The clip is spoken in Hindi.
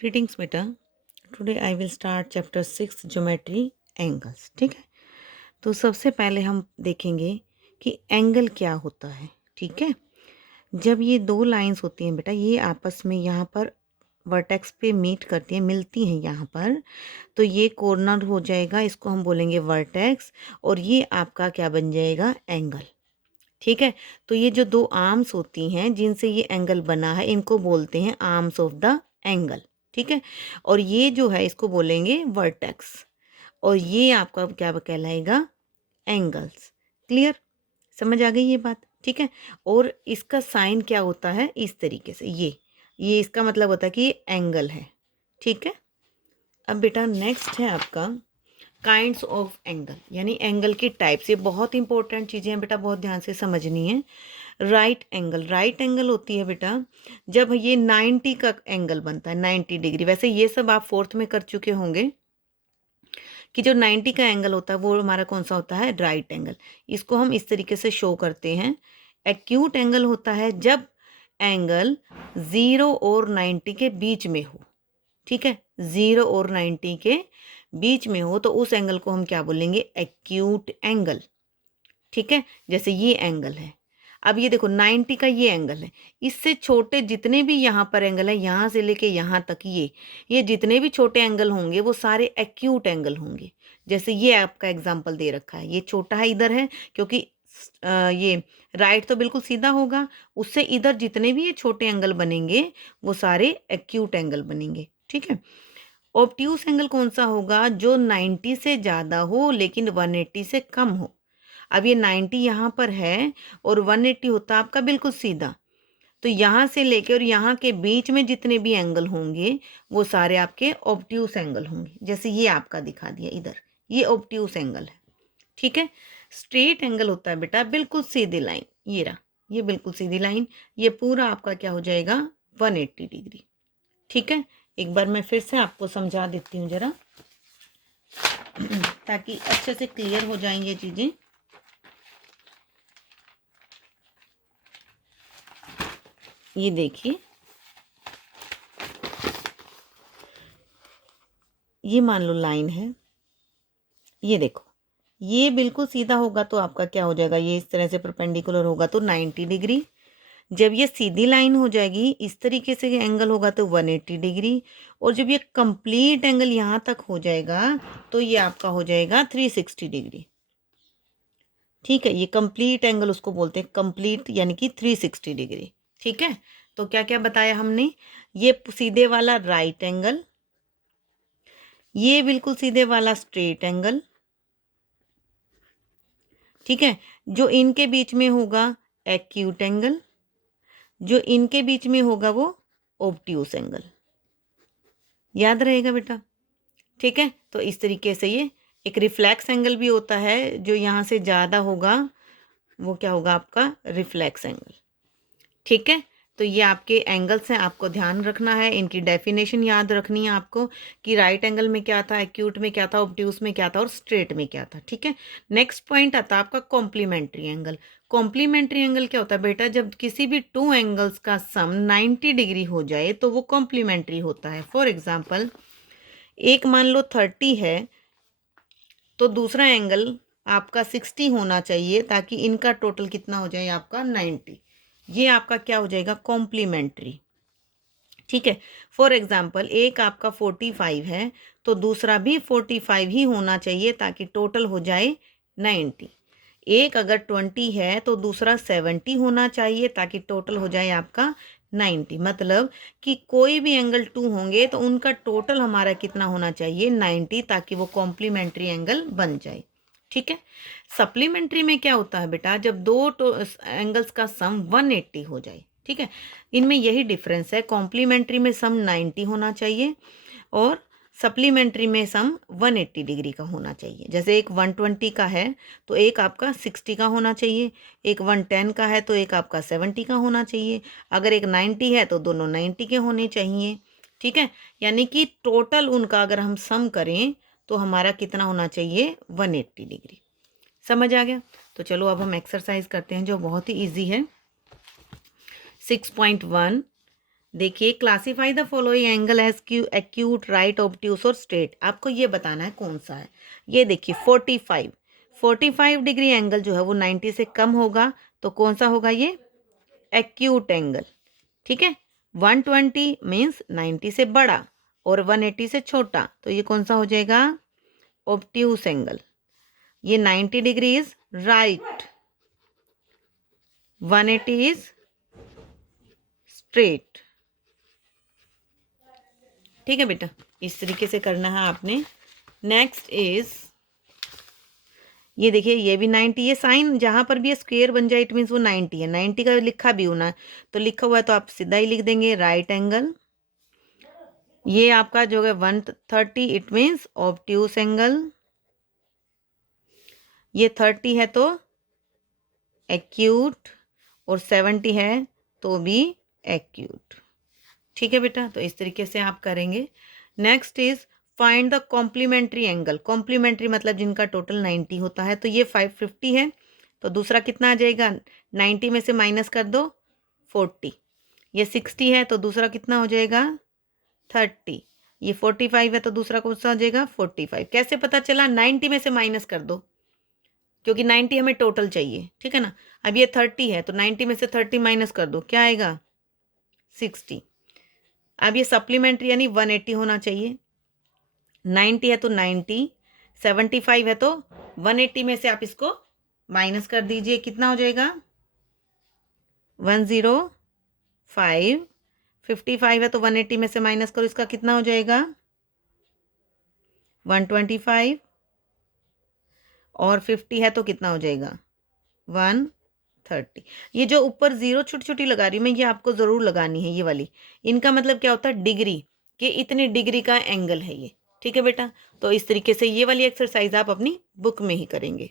ग्रीटिंग्स बेटा। Today I will start chapter 6 geometry angles. ठीक है, तो सबसे पहले हम देखेंगे कि एंगल क्या होता है। ठीक है, जब ये दो लाइंस होती हैं बेटा, ये आपस में यहाँ पर वर्टेक्स पे मीट करती हैं, मिलती हैं यहाँ पर, तो ये कॉर्नर हो जाएगा, इसको हम बोलेंगे वर्टेक्स, और ये आपका क्या बन जाएगा, एंगल। ठीक है, तो ये जो दो आर्म्स होती हैं जिनसे ये एंगल बना है, इनको बोलते हैं आर्म्स ऑफ द एंगल। ठीक है, और ये जो है इसको बोलेंगे वर्टेक्स, और ये आपका क्या कहलाएगा, एंगल्स। क्लियर, समझ आ गई ये बात। ठीक है, और इसका साइन क्या होता है, इस तरीके से, ये इसका मतलब होता है कि ये एंगल है। ठीक है, अब बेटा नेक्स्ट है आपका काइंड्स ऑफ एंगल, यानी एंगल की टाइप्स। ये बहुत इंपॉर्टेंट चीज़ें हैं बेटा, बहुत ध्यान से समझनी है। राइट एंगल, राइट एंगल होती है बेटा जब ये 90 का एंगल बनता है, 90 डिग्री। वैसे ये सब आप फोर्थ में कर चुके होंगे कि जो 90 का एंगल होता है वो हमारा कौन सा होता है, राइट एंगल। इसको हम इस तरीके से शो करते हैं। एक्यूट एंगल होता है जब एंगल 0 और 90 के बीच में हो। ठीक है, 0 और 90 के बीच में हो तो उस एंगल को हम क्या बोलेंगे, एक्यूट एंगल। ठीक है, जैसे ये एंगल है, अब ये देखो 90 का ये एंगल है, इससे छोटे जितने भी यहाँ पर एंगल है, यहाँ से लेके यहाँ तक, ये जितने भी छोटे एंगल होंगे वो सारे एक्यूट एंगल होंगे। जैसे ये आपका एग्जाम्पल दे रखा है, ये छोटा है इधर है क्योंकि ये राइट तो बिल्कुल सीधा होगा, उससे इधर जितने भी ये छोटे एंगल बनेंगे वो सारे एक्यूट एंगल बनेंगे। ठीक है, ऑब्ट्यूस एंगल कौन सा होगा, जो 90 से ज़्यादा हो लेकिन 180 से कम हो। अब ये 90 यहाँ पर है और 180 होता है आपका बिल्कुल सीधा, तो यहाँ से लेके और यहाँ के बीच में जितने भी एंगल होंगे वो सारे आपके ऑब्ट्यूस एंगल होंगे। जैसे ये आपका दिखा दिया इधर, ये ऑब्ट्यूस एंगल है। ठीक है, स्ट्रेट एंगल होता है बेटा बिल्कुल सीधी लाइन, ये रहा, ये बिल्कुल सीधी लाइन, ये पूरा आपका क्या हो जाएगा, 180 डिग्री। ठीक है, एक बार मैं फिर से आपको समझा देती हूँ जरा ताकि अच्छे से क्लियर हो जाएं ये चीज़ें। ये देखिए, ये मान लो लाइन है, ये देखो, ये बिल्कुल सीधा होगा तो आपका क्या हो जाएगा, ये इस तरह से परपेंडिकुलर होगा तो 90 डिग्री। जब ये सीधी लाइन हो जाएगी इस तरीके से एंगल होगा तो 180 डिग्री, और जब ये कंप्लीट एंगल यहाँ तक हो जाएगा तो ये आपका हो जाएगा 360 डिग्री। ठीक है, ये कंप्लीट एंगल उसको बोलते हैं, कंप्लीट यानी कि 360 डिग्री। ठीक है, तो क्या क्या बताया हमने, ये सीधे वाला राइट एंगल, ये बिल्कुल सीधे वाला स्ट्रेट एंगल। ठीक है, जो इनके बीच में होगा एक्यूट एंगल, जो इनके बीच में होगा वो ऑब्ट्यूस एंगल। याद रहेगा बेटा। ठीक है, तो इस तरीके से ये एक रिफ्लेक्स एंगल भी होता है, जो यहाँ से ज़्यादा होगा वो क्या होगा आपका, रिफ्लेक्स एंगल। ठीक है, तो ये आपके एंगल्स हैं, आपको ध्यान रखना है, इनकी डेफिनेशन याद रखनी है आपको कि राइट एंगल में क्या था, एक्यूट में क्या था, ऑब्ट्यूस में क्या था और स्ट्रेट में क्या था। ठीक है, नेक्स्ट पॉइंट आता है आपका कॉम्प्लीमेंट्री एंगल। कॉम्प्लीमेंट्री एंगल क्या होता है बेटा, जब किसी भी टू एंगल्स का सम 90 डिग्री हो जाए तो वो कॉम्प्लीमेंट्री होता है। फॉर एग्जाम्पल, एक मान लो 30 है तो दूसरा एंगल आपका 60 होना चाहिए ताकि इनका टोटल कितना हो जाए, आपका 90। ये आपका क्या हो जाएगा, कॉम्प्लीमेंट्री। ठीक है, फॉर एग्जाम्पल एक आपका 45 है तो दूसरा भी 45 ही होना चाहिए ताकि टोटल हो जाए 90। एक अगर 20 है तो दूसरा 70 होना चाहिए ताकि टोटल हो जाए आपका 90। मतलब कि कोई भी एंगल टू होंगे तो उनका टोटल हमारा कितना होना चाहिए, 90, ताकि वो कॉम्प्लीमेंट्री एंगल बन जाए। ठीक है, सप्लीमेंट्री में क्या होता है बेटा, जब दो एंगल्स का सम 180 हो जाए। ठीक है, इनमें यही डिफरेंस है, कॉम्प्लीमेंट्री में सम 90 होना चाहिए और सप्लीमेंट्री में सम 180 डिग्री का होना चाहिए। जैसे एक 120 का है तो एक आपका 60 का होना चाहिए, एक 110 का है तो एक आपका 70 का होना चाहिए, अगर एक 90 है तो दोनों 90 के होने चाहिए। ठीक है, यानी कि टोटल उनका अगर हम सम करें तो हमारा कितना होना चाहिए, 180 डिग्री। समझ आ गया, तो चलो अब हम एक्सरसाइज करते हैं जो बहुत ही ईजी है। 6.1, देखिए, classify the following angle as acute, right, obtuse और स्ट्रेट। आपको ये बताना है कौन सा है। ये देखिए 45 डिग्री एंगल जो है वो 90 से कम होगा, तो कौन सा होगा ये? Acute angle. ठीक है। 120 मीन्स 90 से बड़ा और 180 से छोटा, तो ये कौन सा हो जाएगा? Obtuse angle. ये 90 degree is right, 180 is straight. ठीक है बेटा, इस तरीके से करना है आपने। नेक्स्ट इज, ये देखिए ये भी 90, ये साइन जहां पर भी ये स्क्वायर बन जाए इट मीन्स वो 90 है। 90 का लिखा भी होना है, तो लिखा हुआ है तो आप सीधा ही लिख देंगे राइट एंगल। ये आपका जो है 130 इट मीन्स ऑब्ट्यूस एंगल। ये 30 है तो एक्यूट, और 70 है तो भी एक्यूट। ठीक है बेटा, तो इस तरीके से आप करेंगे। Next is find the complementary angle. Complementary मतलब जिनका टोटल 90 होता है, तो ये 550 है, तो दूसरा कितना आ जाएगा? 90 में से माइनस कर दो 40। ये 60 है तो दूसरा कितना हो जाएगा? 30। ये 45 है तो दूसरा कौन सा हो जाएगा? 45। कैसे पता चला? 90 में से माइनस कर दो, क्योंकि 90 हमें टोटल चाहिए। ठीक है ना। अब ये 30 है तो 90 में से 30 माइनस कर दो, क्या आएगा? 60। अब ये सप्लीमेंट्री यानी 180 होना चाहिए। 90 है तो 90, 75 है तो 180 में से आप इसको माइनस कर दीजिए, कितना हो जाएगा? 105। 55 है तो 180 में से माइनस करो, इसका कितना हो जाएगा? 125। और 50 है तो कितना हो जाएगा? 130। ये जो ऊपर जीरो छोटी छोटी लगा रही हूँ मैं, ये आपको ज़रूर लगानी है, ये वाली। इनका मतलब क्या होता है? डिग्री, कि इतनी डिग्री का एंगल है ये। ठीक है बेटा, तो इस तरीके से ये वाली एक्सरसाइज आप अपनी बुक में ही करेंगे।